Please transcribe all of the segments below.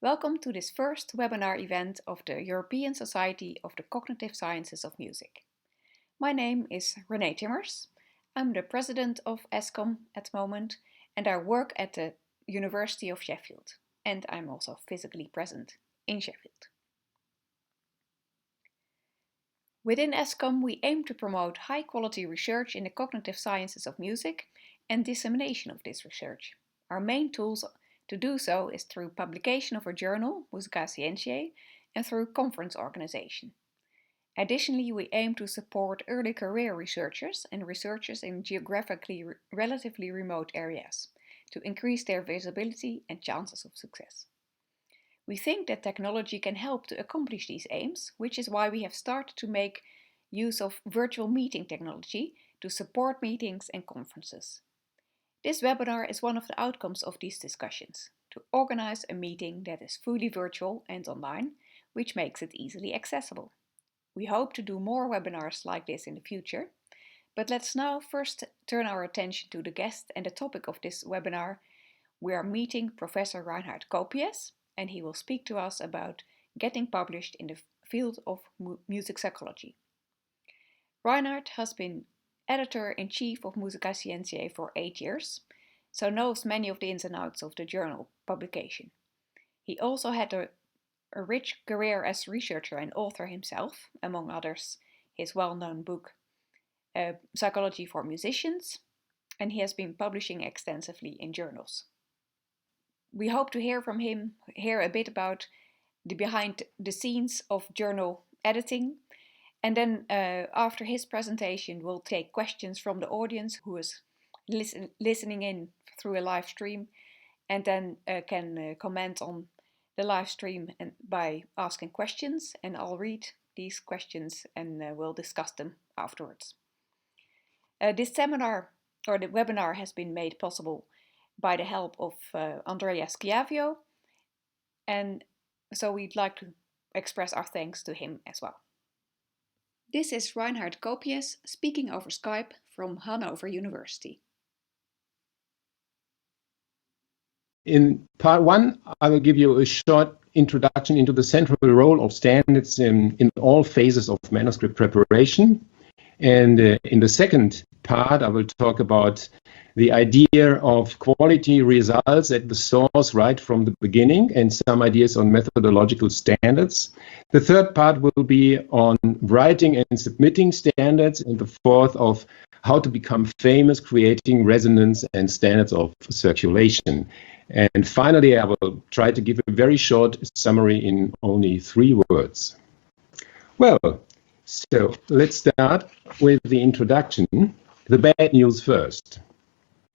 Welcome to this first webinar event of the European Society of the Cognitive Sciences of Music. My name is Renee Timmers. I'm the president of ESCOM at the moment, and I work at the University of Sheffield, and I'm also physically present in Sheffield. Within ESCOM, we aim to promote high-quality research in the cognitive sciences of music and dissemination of this research. Our main tools to do so is through publication of a journal, Musicae Scientiae, and through conference organization. Additionally, we aim to support early career researchers and researchers in geographically relatively remote areas to increase their visibility and chances of success. We think that technology can help to accomplish these aims, which is why we have started to make use of virtual meeting technology to support meetings and conferences. This webinar is one of the outcomes of these discussions, to organize a meeting that is fully virtual and online, which makes it easily accessible. We hope to do more webinars like this in the future, but let's now first turn our attention to the guest and the topic of this webinar. We are meeting Professor Reinhard Kopiez, and he will speak to us about getting published in the field of music psychology. Reinhard has been editor-in-chief of Musicae Scientiae for 8 years, so knows many of the ins and outs of the journal publication. He also had a rich career as researcher and author himself, among others his well-known book Psychology for Musicians, and he has been publishing extensively in journals. We hope to hear from him, hear a bit about the behind the scenes of journal editing, and then after his presentation we'll take questions from the audience who is listening in through a live stream, and then can comment on the live stream and by asking questions, and I'll read these questions and we'll discuss them afterwards. This seminar or the webinar has been made possible by the help of Andrea Schiavio, and so we'd like to express our thanks to him as well. This is Reinhard Kopiez speaking over Skype from Hannover University. In part one, I will give you a short introduction into the central role of standards in all phases of manuscript preparation. And in the second part, I will talk about the idea of quality results at the source right from the beginning and some ideas on methodological standards. The third part will be on writing and submitting standards, and the fourth of how to become famous, creating resonance and standards of circulation. And finally, I will try to give a very short summary in only 3 words. Well, so let's start with the introduction. The bad news first.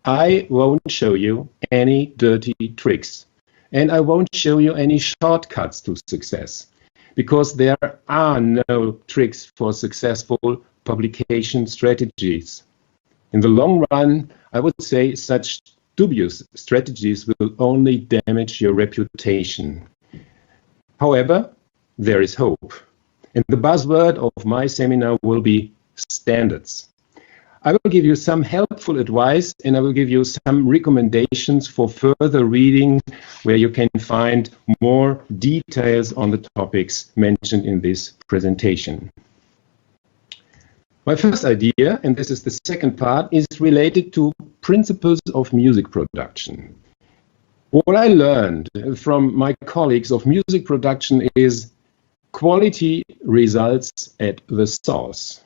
I won't show you any dirty tricks, and I won't show you any shortcuts to success, because there are no tricks for successful publication strategies. In the long run, I would say such dubious strategies will only damage your reputation. However, there is hope, and the buzzword of my seminar will be standards. I will give you some helpful advice, and I will give you some recommendations for further reading where you can find more details on the topics mentioned in this presentation. My first idea, and this is the second part, is related to principles of music production. What I learned from my colleagues of music production is quality results at the source.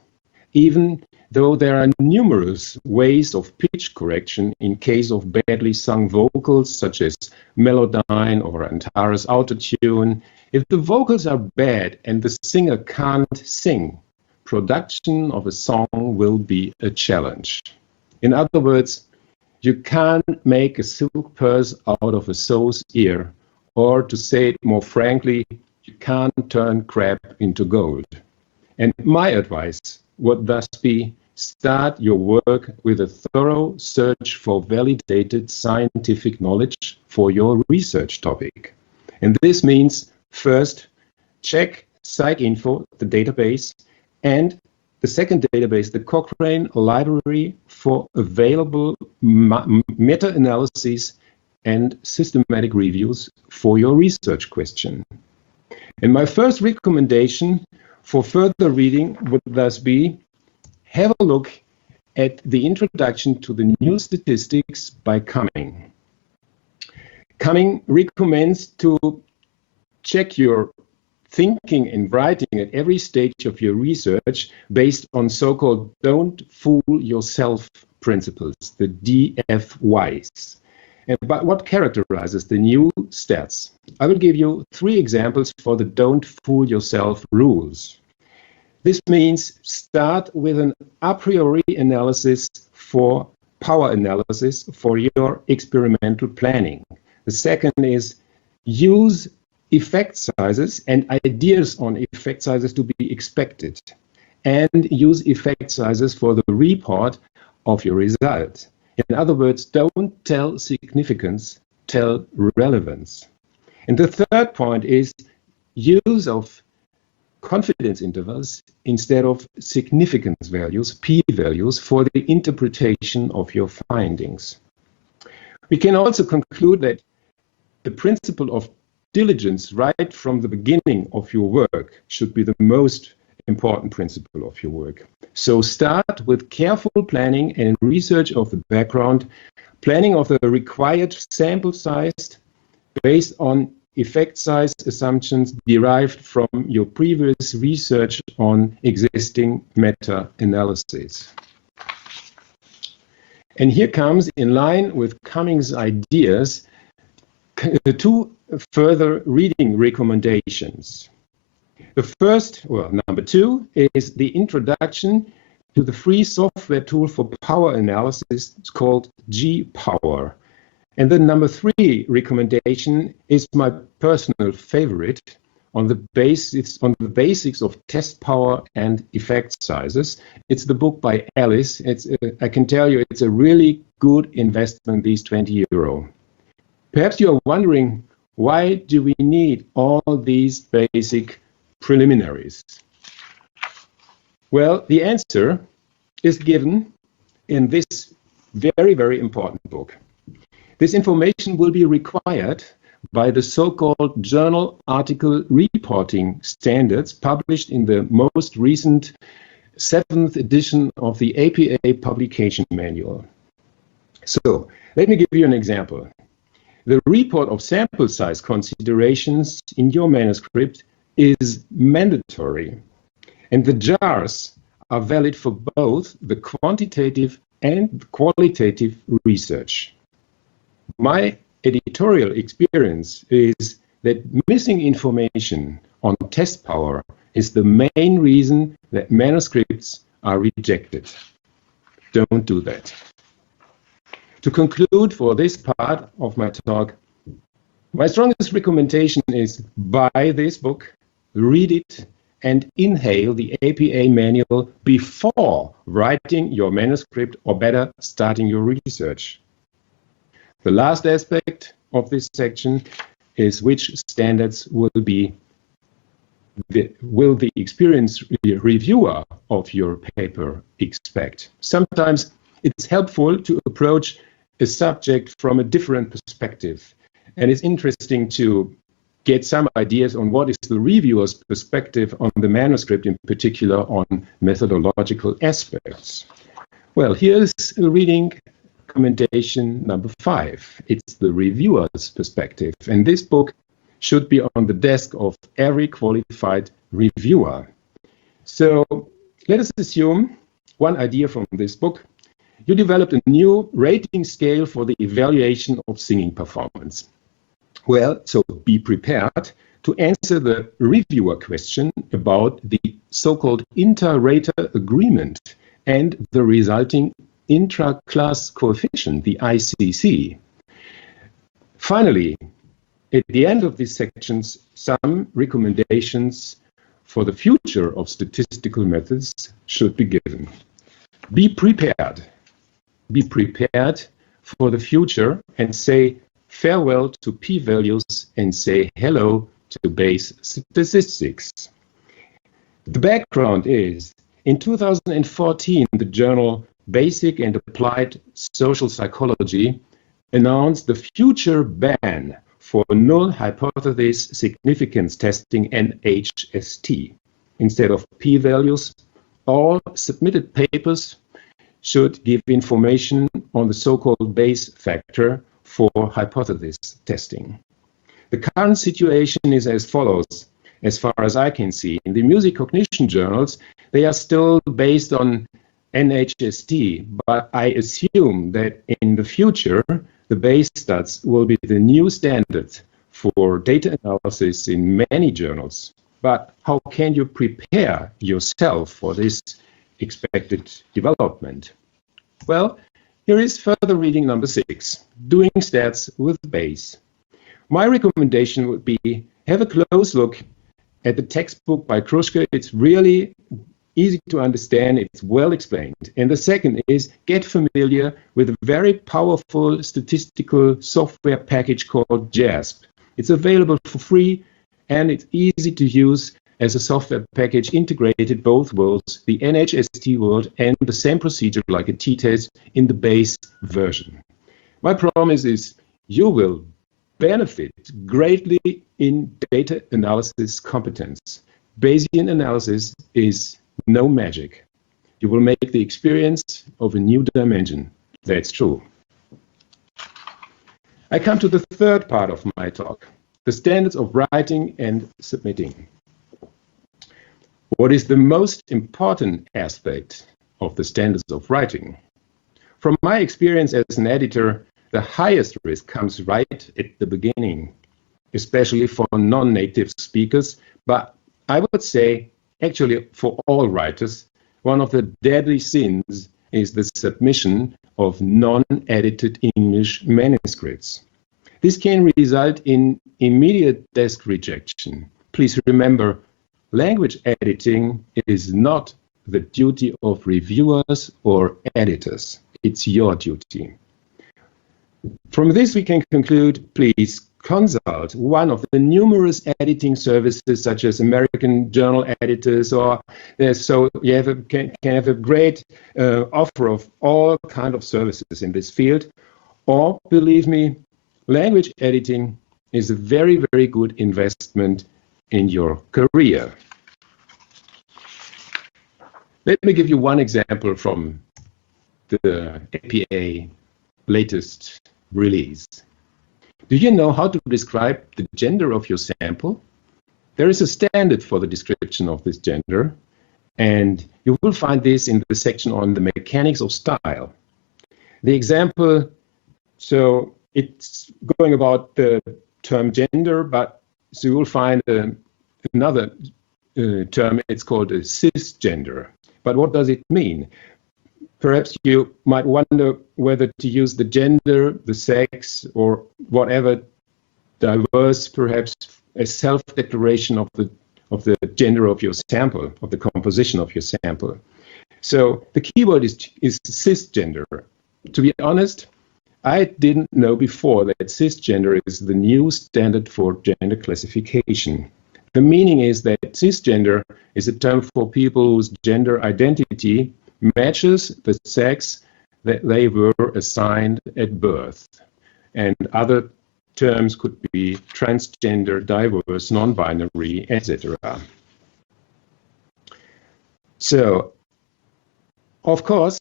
Even though there are numerous ways of pitch correction in case of badly sung vocals, such as Melodyne or Antares autotune, if the vocals are bad and the singer can't sing, production of a song will be a challenge. In other words, you can't make a silk purse out of a sow's ear, or to say it more frankly, you can't turn crap into gold. And my advice would thus be, start your work with a thorough search for validated scientific knowledge for your research topic. And this means, first, check PsycInfo, the database, and the second database, the Cochrane Library for available meta-analyses and systematic reviews for your research question. And my first recommendation for further reading would thus be, have a look at the introduction to the new statistics by Cumming. Cumming recommends to check your thinking and writing at every stage of your research based on so-called don't fool yourself principles, the DFYs. But what characterizes the new stats? I will give you 3 examples for the don't fool yourself rules. This means start with an a priori analysis for power analysis for your experimental planning. The second is use effect sizes and ideas on effect sizes to be expected, and use effect sizes for the report of your result. In other words, don't tell significance, tell relevance. And the third point is use of confidence intervals instead of significance values, p-values, for the interpretation of your findings. We can also conclude that the principle of diligence right from the beginning of your work should be the most important principle of your work. So start with careful planning and research of the background, planning of the required sample size based on effect size assumptions derived from your previous research on existing meta-analyses. And here comes, in line with Cumming's ideas, 2 further reading recommendations. The first, well, number 2, is the introduction to the free software tool for power analysis. It's called G-Power. And then number 3 recommendation is my personal favorite on the basics of test power and effect sizes. It's the book by Alice. I can tell you it's a really good investment, these €20. Perhaps you are wondering, why do we need all these basic preliminaries? Well, the answer is given in this very, very important book. This information will be required by the so-called journal article reporting standards published in the most recent 7th edition of the APA publication manual. So let me give you an example. The report of sample size considerations in your manuscript is mandatory, and the jars are valid for both the quantitative and qualitative research. My editorial experience is that missing information on test power is the main reason that manuscripts are rejected. Don't do that. To conclude for this part of my talk, my strongest recommendation is buy this book, read it, and inhale the APA manual before writing your manuscript, or better, starting your research. The last aspect of this section is which standards will the experienced reviewer of your paper expect. Sometimes it's helpful to approach a subject from a different perspective, and it's interesting to get some ideas on what is the reviewer's perspective on the manuscript, in particular on methodological aspects. Well, here's reading recommendation number 5. It's the reviewer's perspective, and this book should be on the desk of every qualified reviewer. So let us assume one idea from this book. You developed a new rating scale for the evaluation of singing performance. Well, so be prepared to answer the reviewer question about the so-called inter-rater agreement and the resulting intra-class coefficient, the ICC. Finally, at the end of these sections, some recommendations for the future of statistical methods should be given. Be prepared. Be prepared for the future and say farewell to p-values and say hello to base statistics. The background is, in 2014, the journal Basic and Applied Social Psychology announced the future ban for null hypothesis significance testing, NHST. Instead of p-values, all submitted papers should give information on the so-called Bayes factor for hypothesis testing. The current situation is as follows, as far as I can see. In the music cognition journals, they are still based on NHST, but I assume that in the future, the Bayes stats will be the new standard for data analysis in many journals. But how can you prepare yourself for this expected development? Well, here is further reading number 6, doing stats with Bayes. My recommendation would be have a close look at the textbook by Kruschke. It's really easy to understand, it's well explained. And the second is get familiar with a very powerful statistical software package called JASP. It's available for free and it's easy to use as a software package, integrated both worlds, the NHST world and the same procedure like a t-test in the Bayes version. My promise is you will benefit greatly in data analysis competence. Bayesian analysis is no magic. You will make the experience of a new dimension. That's true. I come to the third part of my talk, the standards of writing and submitting. What is the most important aspect of the standards of writing? From my experience as an editor, the highest risk comes right at the beginning, especially for non-native speakers, but I would say actually for all writers, one of the deadly sins is the submission of non-edited English manuscripts. This can result in immediate desk rejection. Please remember, language editing is not the duty of reviewers or editors. It's your duty. From this, we can conclude, please consult one of the numerous editing services such as American Journal Editors, or so you can have a great offer of all kinds of services in this field. Or believe me, language editing is a very, very good investment in your career. Let me give you one example from the APA latest release. Do you know how to describe the gender of your sample? There is a standard for the description of this gender, and you will find this in the section on the mechanics of style. The example, so it's going about the term gender, but so you will find another term, it's called a cisgender. But what does it mean? Perhaps you might wonder whether to use the gender, the sex, or whatever diverse, perhaps a self-declaration of the gender of your sample, of the composition of your sample. So the keyword is cisgender. To be honest, I didn't know before that cisgender is the new standard for gender classification. The meaning is that cisgender is a term for people whose gender identity matches the sex that they were assigned at birth. And other terms could be transgender, diverse, non-binary, etc. So, of course,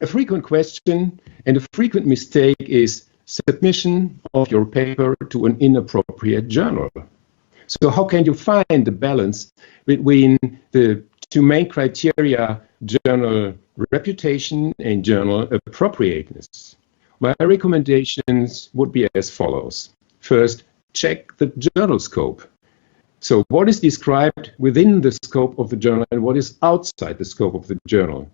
a frequent question and a frequent mistake is submission of your paper to an inappropriate journal. So how can you find the balance between the two main criteria, journal reputation and journal appropriateness? My recommendations would be as follows. First, check the journal scope. So what is described within the scope of the journal and what is outside the scope of the journal?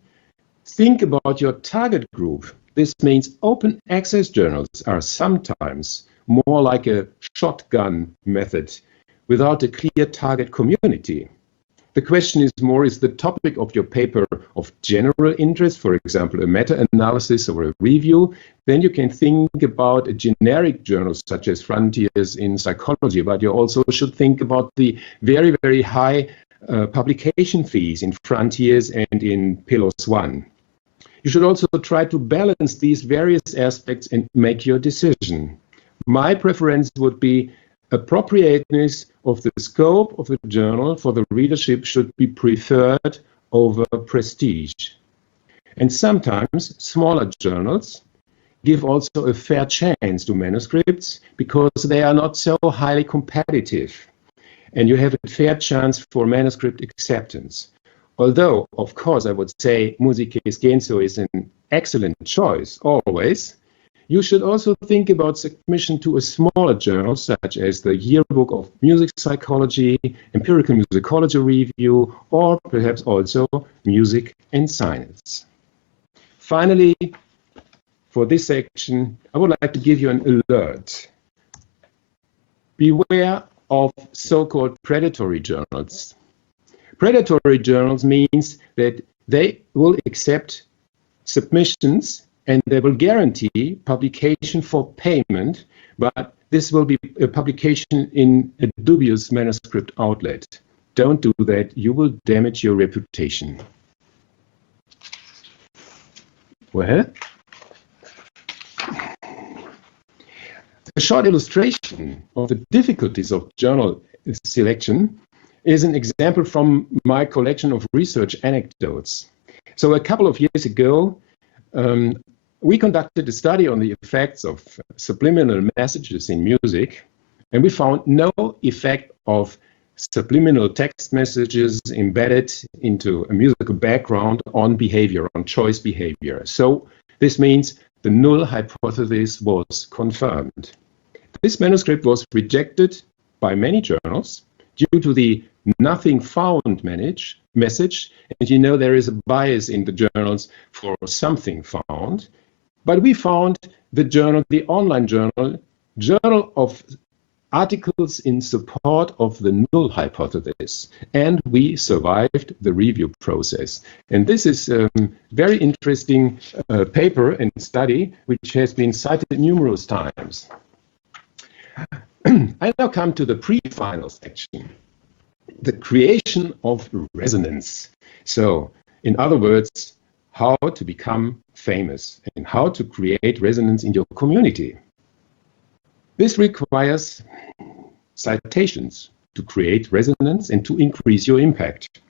Think about your target group. This means open access journals are sometimes more like a shotgun method without a clear target community. The question is more, is the topic of your paper of general interest, for example, a meta-analysis or a review? Then you can think about a generic journal such as Frontiers in Psychology, but you also should think about the very, very high publication fees in Frontiers and in PLOS ONE. You should also try to balance these various aspects and make your decision. My preference would be appropriateness of the scope of the journal for the readership should be preferred over prestige. And sometimes smaller journals give also a fair chance to manuscripts because they are not so highly competitive, and you have a fair chance for manuscript acceptance. Although, of course, I would say Musicae Scientiae is an excellent choice always, you should also think about submission to a smaller journal such as the Yearbook of Music Psychology, Empirical Musicology Review, or perhaps also Music and Science. Finally, for this section, I would like to give you an alert. Beware of so-called predatory journals. Predatory journals means that they will accept submissions and they will guarantee publication for payment, but this will be a publication in a dubious manuscript outlet. Don't do that, you will damage your reputation. Well, a short illustration of the difficulties of journal selection is an example from my collection of research anecdotes. So a couple of years ago, we conducted a study on the effects of subliminal messages in music, and we found no effect of subliminal text messages embedded into a musical background on behavior, on choice behavior. So this means the null hypothesis was confirmed. This manuscript was rejected by many journals due to the nothing found message. And you know there is a bias in the journals for something found. But we found the journal, the online journal of articles in support of the null hypothesis. And we survived the review process. And this is a very interesting paper and study which has been cited numerous times. I now come to the pre-final section, the creation of resonance. So, in other words, how to become famous and how to create resonance in your community. This requires citations to create resonance and to increase your impact.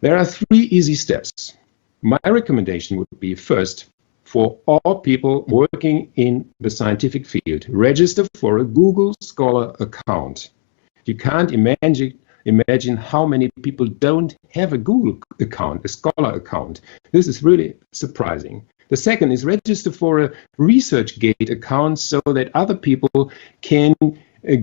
There are 3 easy steps. My recommendation would be, first, for all people working in the scientific field, register for a Google Scholar account. You can't imagine how many people don't have a Google account, a Scholar account. This is really surprising. The second is register for a ResearchGate account so that other people can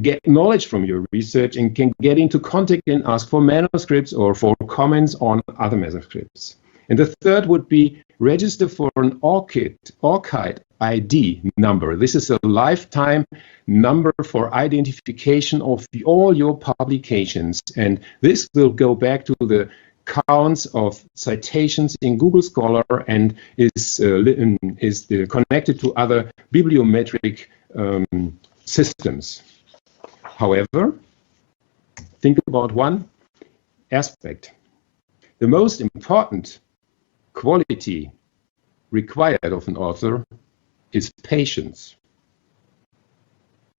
get knowledge from your research and can get into contact and ask for manuscripts or for comments on other manuscripts. And the third would be register for an ORCID ID number. This is a lifetime number for identification of all your publications. And this will go back to the counts of citations in Google Scholar and is connected to other bibliometric systems. However, think about one aspect. The most important quality required of an author is patience.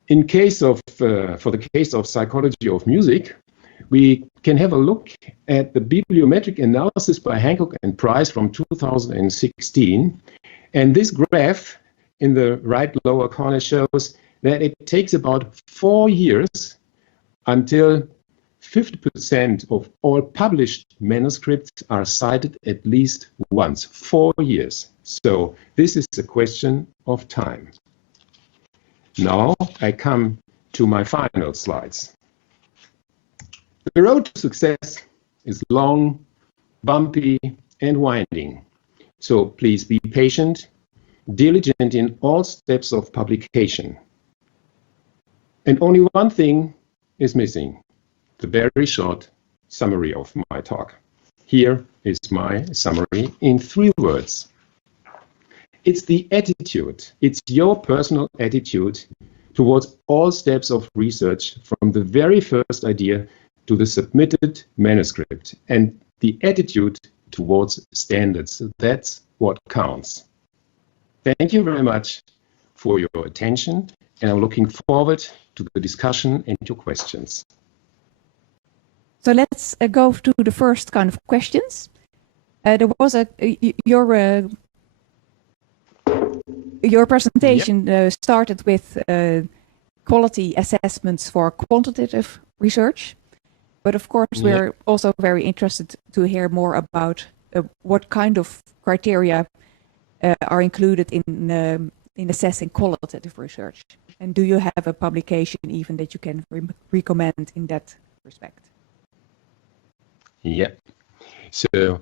In case of, for the case of psychology of music, we can have a look at the bibliometric analysis by Hancock and Price from 2016. And this graph in the right lower corner shows that it takes about 4 years until 50% of all published manuscripts are cited at least once, 4 years. So this is a question of time. Now I come to my final slides. The road to success is long, bumpy, and winding. So please be patient, diligent in all steps of publication. And only one thing is missing, the very short summary of my talk. Here is my summary in 3 words. It's the attitude, it's your personal attitude towards all steps of research from the very first idea to the submitted manuscript. And the attitude towards standards. So that's what counts. Thank you very much for your attention, and I'm looking forward to the discussion and your questions. So let's go to the first kind of questions. There was your presentation started with quality assessments for quantitative research, but of course we're also very interested to hear more about what kind of criteria are included in assessing qualitative research. And do you have a publication even that you can recommend in that respect? Yeah, so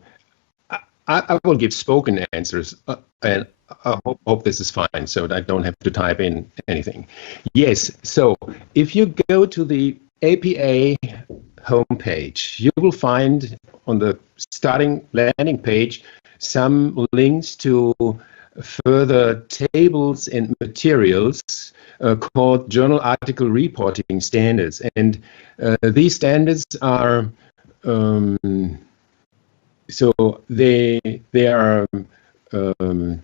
I will give spoken answers, and I hope this is fine, so that I don't have to type in anything. Yes, so if you go to the APA homepage, you will find on the starting landing page some links to further tables and materials called journal article reporting standards. And these standards are so they are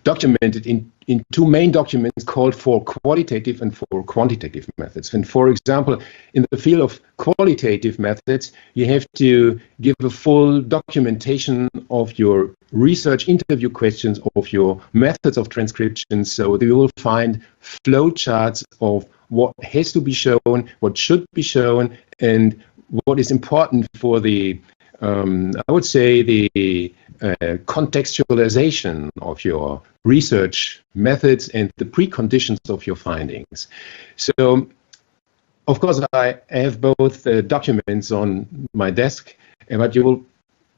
documented in two main documents called for qualitative and for quantitative methods. And for example, in the field of qualitative methods, you have to give a full documentation of your research interview questions, of your methods of transcription. So you will find flowcharts of what has to be shown, what should be shown, and what is important for the I would say the contextualization of your research methods and the preconditions of your findings. So, of course, I have both documents on my desk, but you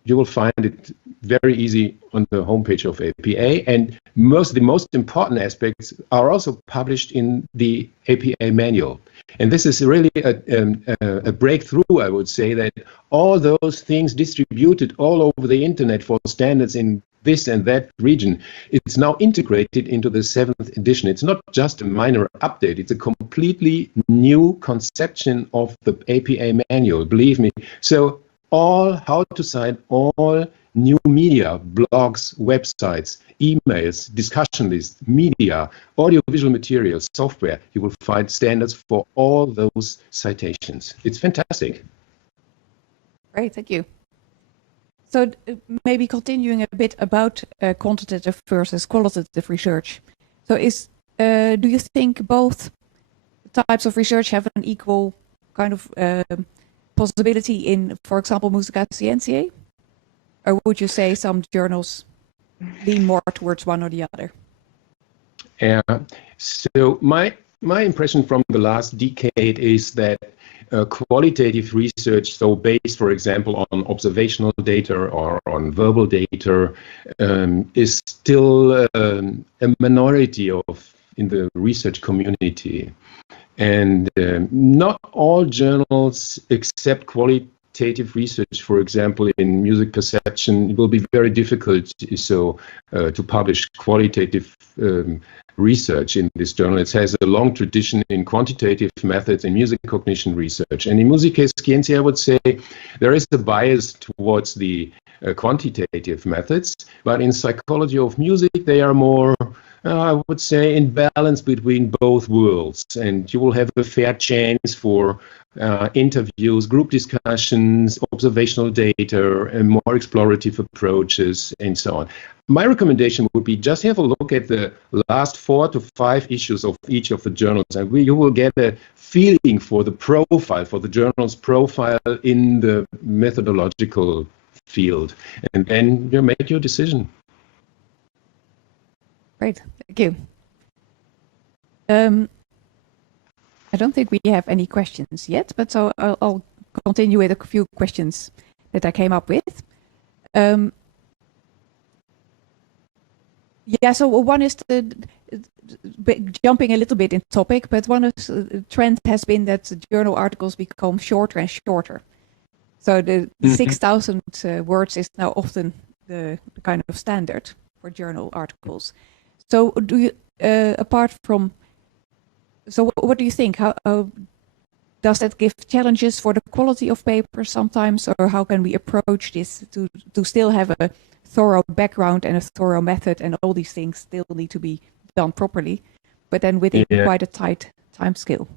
will find it very easy on the homepage of APA. And the most important aspects are also published in the APA manual. And this is really a breakthrough, I would say, that all those things distributed all over the internet for standards in this and that region, it's now integrated into the 7th edition. It's not just a minor update, it's a completely new conception of the APA manual, believe me. So how to cite all new media, blogs, websites, emails, discussion lists, media, audiovisual materials, software, you will find standards for all those citations. It's fantastic. Great, thank you. So maybe continuing a bit about quantitative versus qualitative research. So do you think both types of research have an equal kind of possibility in, for example, Musicae Scientiae? Or would you say some journals lean more towards one or the other? So my impression from the last decade is that qualitative research, so based, for example, on observational data or on verbal data, is still a minority in the research community. And not all journals accept qualitative research. For example, in music perception, it will be very difficult to publish qualitative research in this journal. It has a long tradition in quantitative methods in music cognition research. And in Musicae Scientiae, I would say there is a bias towards the quantitative methods, but in psychology of music, they are more, I would say, in balance between both worlds. And you will have a fair chance for interviews, group discussions, observational data, and more explorative approaches, and so on. My recommendation would be just have a look at the last 4 to 5 issues of each of the journals, and you will get a feeling for the profile, for the journal's profile in the methodological field, and then you make your decision. Great, thank you. I don't think we have any questions yet, but so I'll continue with a few questions that I came up with. Yeah, so one is jumping a little bit in topic, but one of the trend has been that journal articles become shorter and shorter. So the 6,000 words is now often the kind of standard for journal articles. So do you, apart from, so what do you think? How does that give challenges for the quality of papers sometimes, or how can we approach this to still have a thorough background and a thorough method, and all these things still need to be done properly, but then within quite a tight time scale.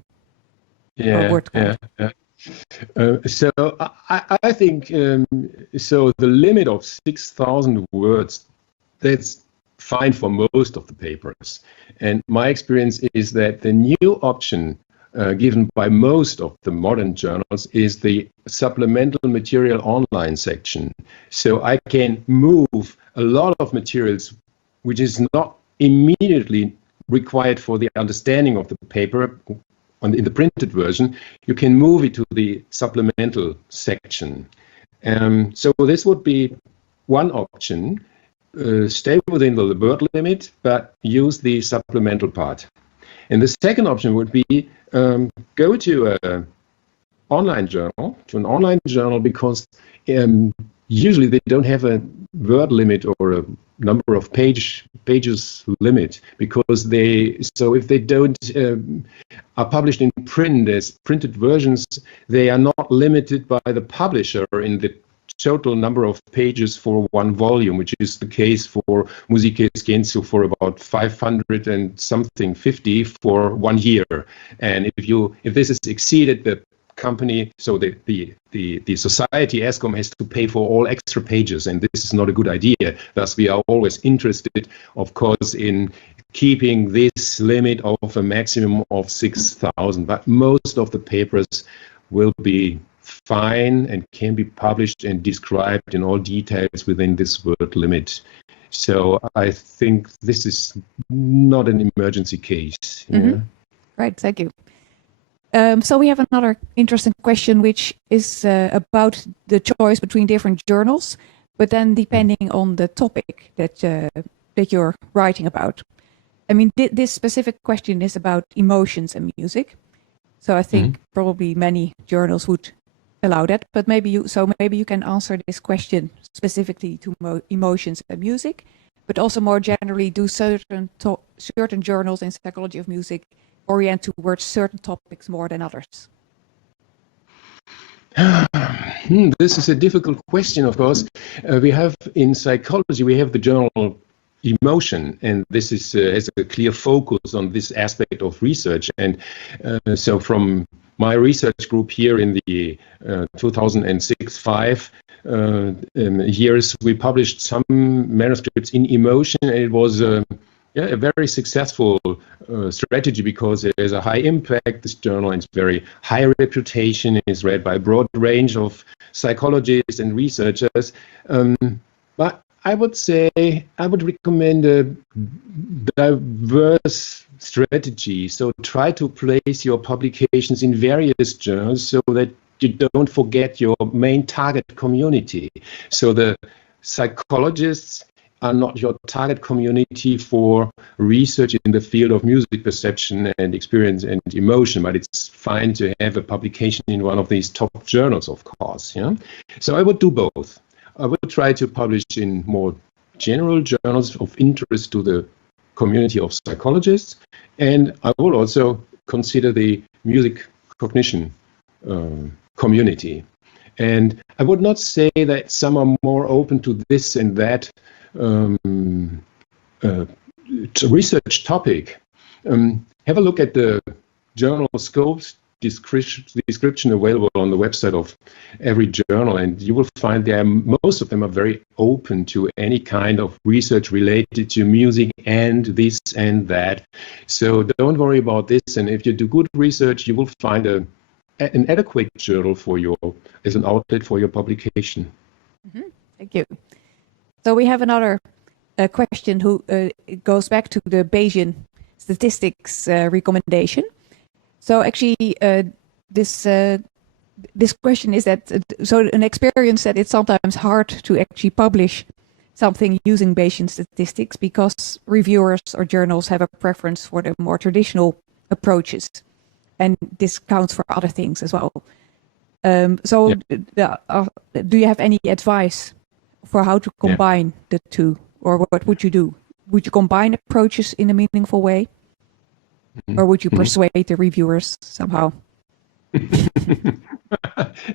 So I think so the limit of 6,000 words, that's fine for most of the papers. And my experience is that the new option given by most of the modern journals is the supplemental material online section. So I can move a lot of materials which is not immediately required for the understanding of the paper in the printed version. You can move it to the supplemental section. So this would be one option. Stay within the word limit, but use the supplemental part. And the second option would be go to an online journal, because usually they don't have a word limit or a number of pages limit, because if they don't are published in print as printed versions, they are not limited by the publisher in the total number of pages for one volume, which is the case for Musicae Scientiae for about 500 and something 50 for 1 year. And if this is exceeded, the company, so the society ESCOM has to pay for all extra pages, and this is not a good idea. Thus, we are always interested, of course, in keeping this limit of a maximum of 6,000. But most of the papers will be fine and can be published and described in all details within this word limit. So I think this is not an emergency case. Mm-hmm. Right, thank you. So we have another interesting question, which is about the choice between different journals, but then depending on the topic that you're writing about. I mean, this specific question is about emotions and music. So I think probably many journals would allow that, but maybe you can answer this question specifically to emotions and music, but also more generally, do certain journals in psychology of music orient towards certain topics more than others? This is a difficult question, of course. We have in psychology, we have the journal Emotion, and this is has a clear focus on this aspect of research. And so from my research group here in the 2006-05 years, we published some manuscripts in Emotion, and it was a very successful strategy, because it has a high impact. This journal has very high reputation. It is read by a broad range of psychologists and researchers. But I would say I would recommend a diverse strategy. So try to place your publications in various journals so that you don't forget your main target community. So the psychologists are not your target community for research in the field of music perception and experience and emotion, but it's fine to have a publication in one of these top journals, of course. Yeah? So I would do both. I would try to publish in more general journals of interest to the community of psychologists, and I will also consider the music cognition community. And I would not say that some are more open to this and that research topic. Have a look at the journal scopes description available on the website of every journal, and you will find most of them are very open to any kind of research related to music and this and that. So don't worry about this, and if you do good research, you will find an adequate journal as an outlet for your publication. Mm-hmm. Thank you. So we have another question who goes back to the Bayesian statistics recommendation. So actually, this question is that an experience that it's sometimes hard to actually publish something using Bayesian statistics because reviewers or journals have a preference for the more traditional approaches, and this counts for other things as well. Do you have any advice for how to combine the two, or what would you do? Would you combine approaches in a meaningful way? Or would you persuade the reviewers somehow?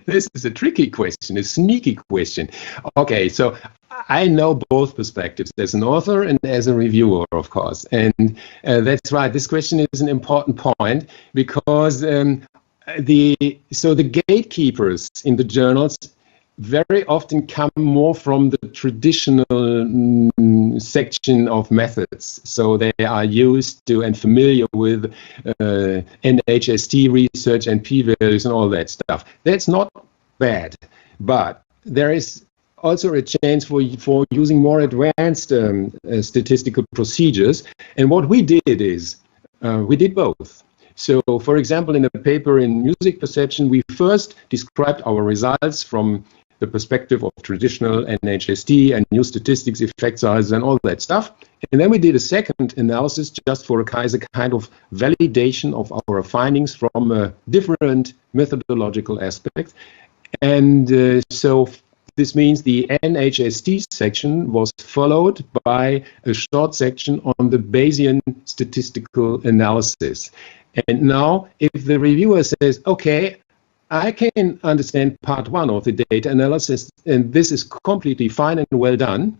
This is a tricky question, a sneaky question. Okay, so I know both perspectives, as an author and as a reviewer, of course. And that's right. This question is an important point because the gatekeepers in the journals very often come more from the traditional section of methods. So they are used to and familiar with NHST research and p-values and all that stuff. That's not bad, but there is also a chance for using more advanced statistical procedures. And what we did is we did both. So, for example, in a paper in music perception, we first described our results from the perspective of traditional NHST and new statistics, effect sizes, and all that stuff. And then we did a second analysis just for a kind of validation of our findings from different methodological aspects. And so this means the NHST section was followed by a short section on the Bayesian statistical analysis. And now, if the reviewer says, okay, I can understand part one of the data analysis, and this is completely fine and well done,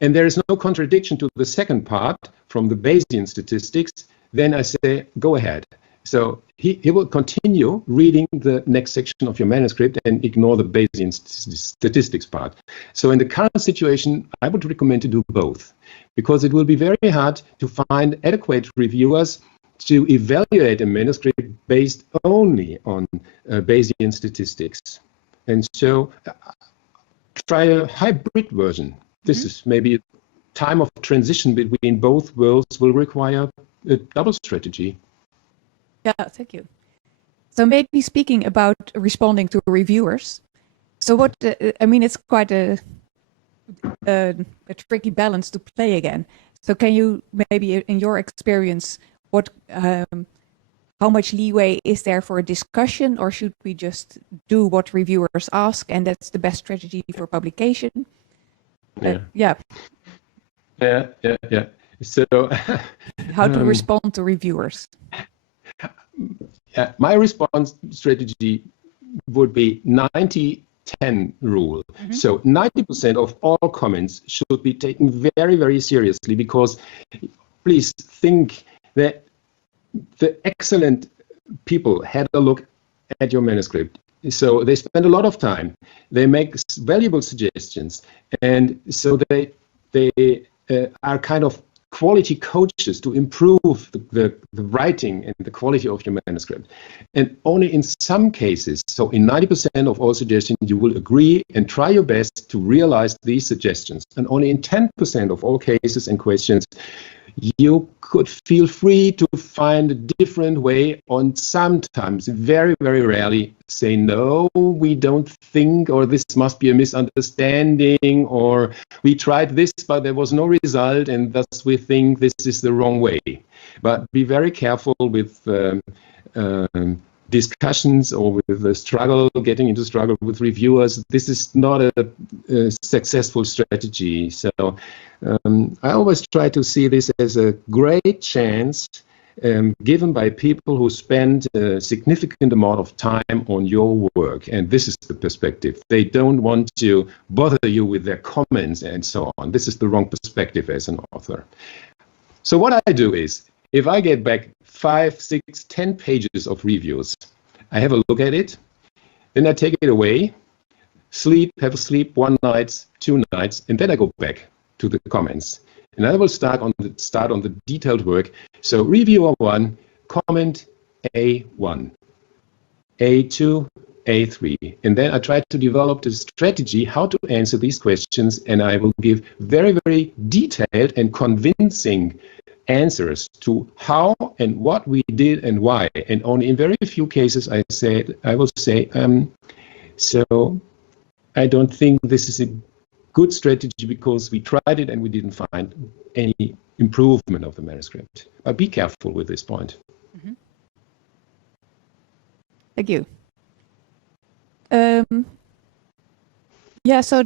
and there is no contradiction to the second part from the Bayesian statistics, then I say, go ahead. So he will continue reading the next section of your manuscript and ignore the Bayesian statistics part. So in the current situation, I would recommend to do both, because it will be very hard to find adequate reviewers to evaluate a manuscript based only on Bayesian statistics. And so try a hybrid version. This is maybe a time of transition between both worlds will require a double strategy. Yeah, thank you. So maybe speaking about responding to reviewers. So what, I mean, it's quite a tricky balance to play again. So can you maybe, in your experience, what, how much leeway is there for a discussion, or should we just do what reviewers ask and that's the best strategy for publication? Yeah. So how to respond to reviewers? My response strategy would be 90-10 rule. So 90% of all comments should be taken very, very seriously, because please think that the excellent people had a look at your manuscript. So they spend a lot of time. They make valuable suggestions. And so they are kind of quality coaches to improve the writing and the quality of your manuscript. And only in some cases, so in 90% of all suggestions, you will agree and try your best to realize these suggestions. And only in 10% of all cases and questions, you could feel free to find a different way, on sometimes, very, very rarely, say, no, we don't think, or this must be a misunderstanding, or we tried this, but there was no result, and thus we think this is the wrong way. But be very careful with discussions or with the struggle, getting into struggle with reviewers. This is not a successful strategy. So I always try to see this as a great chance given by people who spend a significant amount of time on your work. And this is the perspective. They don't want to bother you with their comments and so on. This is the wrong perspective as an author. So what I do is, if I get back 5, 6, 10 pages of reviews, I have a look at it, then I take it away, have a sleep 1 night, 2 nights, and then I go back to the comments. And I will start on the detailed work. So reviewer 1, comment A1, A2, A3. And then I try to develop the strategy how to answer these questions, and I will give very, very detailed and convincing answers to how and what we did and why. And only in very few cases I will say, so I don't think this is a good strategy because we tried it and we didn't find any improvement of the manuscript. But be careful with this point. Thank you. Yeah, so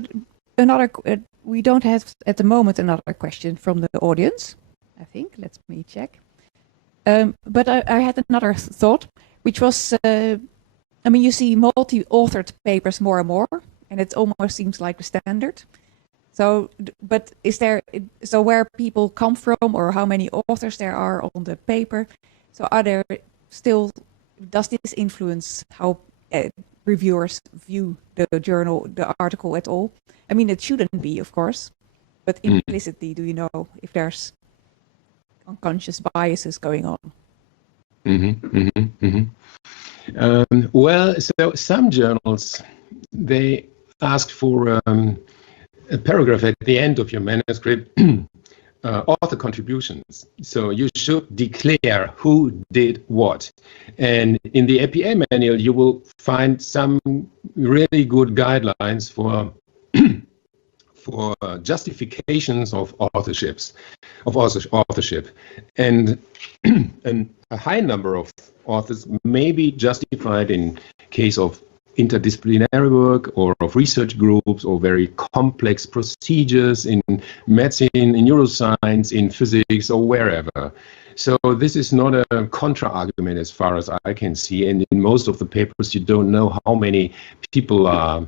another, we don't have at the moment another question from the audience, I think. Let me check. But I had another thought, which was, I mean, you see multi-authored papers more and more, and it almost seems like the standard. So, but is there, so where people come from or how many authors there are on the paper? So are there still, does this influence how reviewers view the journal, the article at all? I mean, it shouldn't be, of course, but implicitly, do you know if there's unconscious biases going on? Well, so some journals, they ask for a paragraph at the end of your manuscript, author contributions. So you should declare who did what. And in the APA manual, you will find some really good guidelines for for justifications of authorship. And, and a high number of authors may be justified in case of interdisciplinary work or of research groups or very complex procedures in medicine, in neuroscience, in physics, or wherever. So this is not a contra-argument as far as I can see. And in most of the papers, you don't know how many people are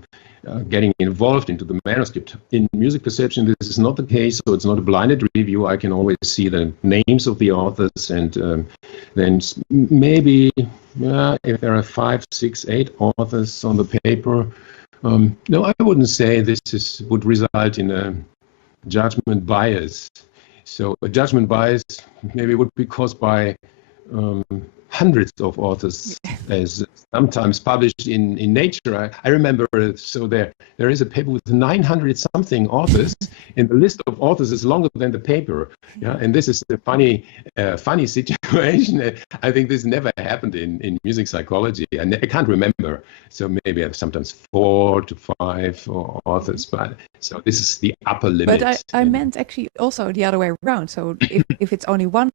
getting involved into the manuscript. In music perception, this is not the case, so it's not a blinded review. I can always see the names of the authors, and then maybe if there are 5, 6, 8 authors on the paper, no, I wouldn't say this would result in a judgment bias. So a judgment bias maybe would be caused by hundreds of authors, as sometimes published in Nature. I remember, so there is a paper with 900 something authors, and the list of authors is longer than the paper. Yeah, and this is a funny situation. I think this never happened in music psychology, and I can't remember. So maybe I have sometimes 4 to 5 authors, but so this is the upper limit. But I meant actually also the other way around. So if it's only one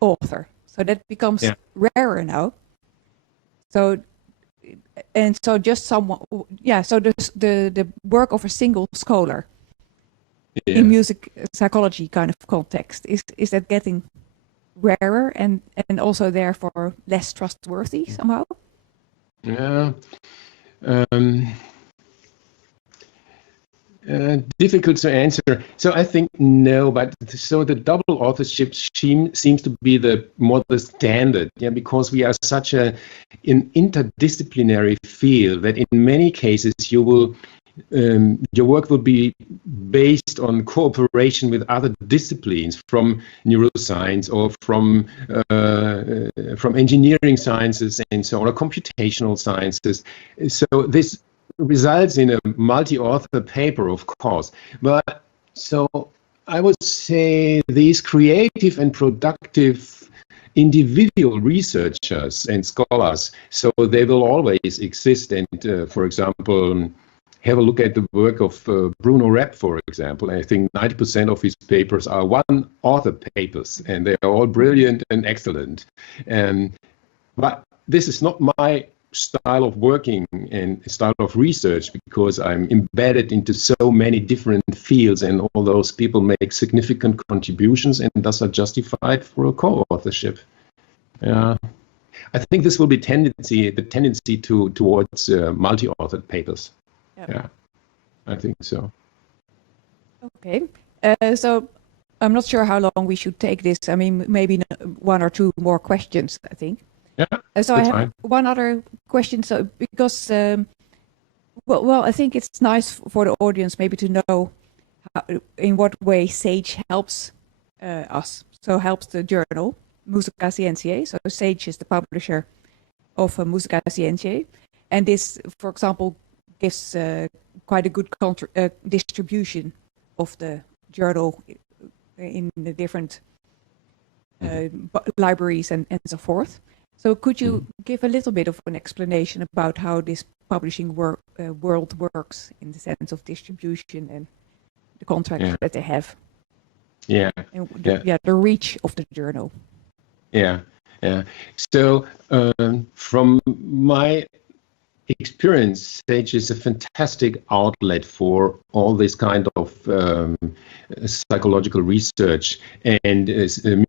author, so that becomes rarer now. So, and so just someone, so the work of a single scholar in music psychology kind of context, is that getting rarer and also therefore less trustworthy somehow? Yeah. Difficult to answer. So I think no, but so the double authorship seems to be the standard, because we are such an interdisciplinary field that in many cases you will your work will be based on cooperation with other disciplines, from neuroscience or from engineering sciences and so on, or computational sciences. So this results in a multi-author paper, of course. But so I would say these creative and productive individual researchers and scholars, so they will always exist. And for example, have a look at the work of Bruno Rapp, for example. I think 90% of his papers are one-author papers, and they are all brilliant and excellent. But this is not my style of working and style of research, because I'm embedded into so many different fields, and all those people make significant contributions and thus are justified for a co-authorship. I think this will be the tendency towards multi-authored papers. Yeah, I think so. Okay, so I'm not sure how long we should take this. I mean, maybe 1 or 2 more questions, I think. Yeah, so I have one other question. So because, well, I think it's nice for the audience maybe to know in what way SAGE helps us. So helps the journal Musicae Scientiae. So SAGE is the publisher of Musicae Scientiae, and this, for example, gives quite a good distribution of the journal in the different libraries and so forth. So could you give a little bit of an explanation about how this publishing world works in the sense of distribution and the contracts that they have? And the reach of the journal. So from my experience, Sage is a fantastic outlet for all this kind of psychological research. And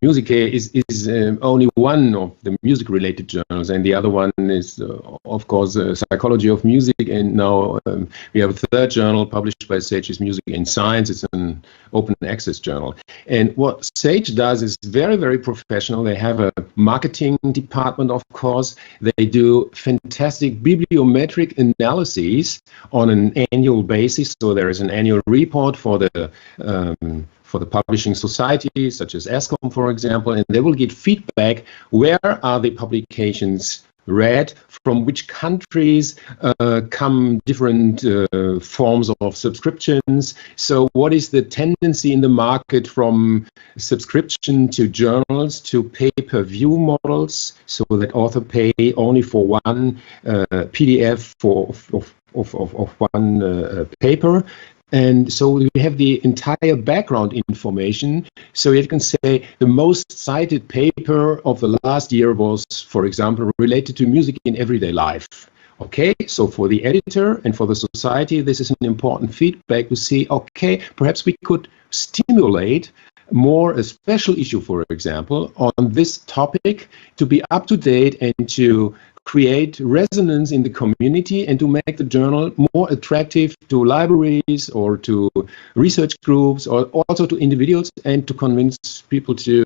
Musicae is only one of the music-related journals, and the other one is, of course, Psychology of Music. And now we have a third journal published by Sage, is Music Science. It's an open access journal. And what Sage does is very, very professional. They have a marketing department, of course. They do fantastic bibliometric analyses on an annual basis. So there is an annual report for the publishing societies, such as ESCOM, for example, and they will get feedback. Where are the publications read? From which countries come different forms of subscriptions? So what is the tendency in the market from subscription to journals to pay-per-view models, so that author pay only for one PDF of one paper? And so we have the entire background information. So you can say the most cited paper of the last year was, for example, related to music in everyday life. Okay, so for the editor and for the society, this is an important feedback to see, okay, perhaps we could stimulate more a special issue, for example, on this topic to be up to date and to create resonance in the community and to make the journal more attractive to libraries or to research groups or also to individuals, and to convince people to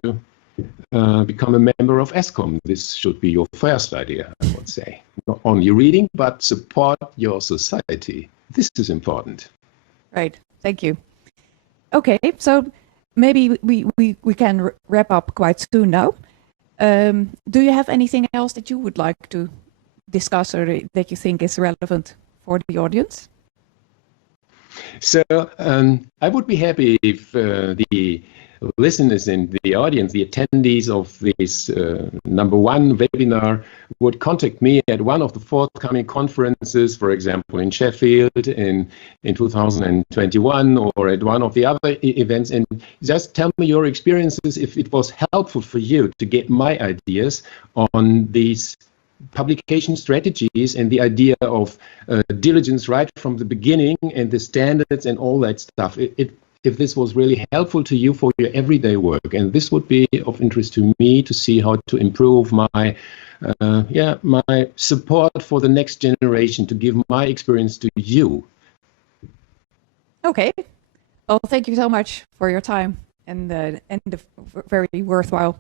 become a member of ESCOM. This should be your first idea, I would say. Not only reading, but support your society. This is important. Right. Thank you. Okay, so maybe we can wrap up quite soon now. Do you have anything else that you would like to discuss or that you think is relevant for the audience? So I would be happy if the listeners in the audience, the attendees of this #1 webinar, would contact me at one of the forthcoming conferences, for example, in Sheffield in 2021, or at one of the other events, and just tell me your experiences, if it was helpful for you to get my ideas on these publication strategies and the idea of diligence right from the beginning and the standards and all that stuff. If this was really helpful to you for your everyday work, and this would be of interest to me to see how to improve my my support for the next generation, to give my experience to you. Okay. Well, thank you so much for your time and the very worthwhile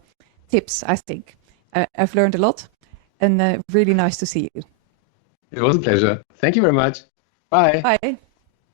tips, I think. I've learned a lot, and really nice to see you. It was a pleasure. Thank you very much. Bye. Bye.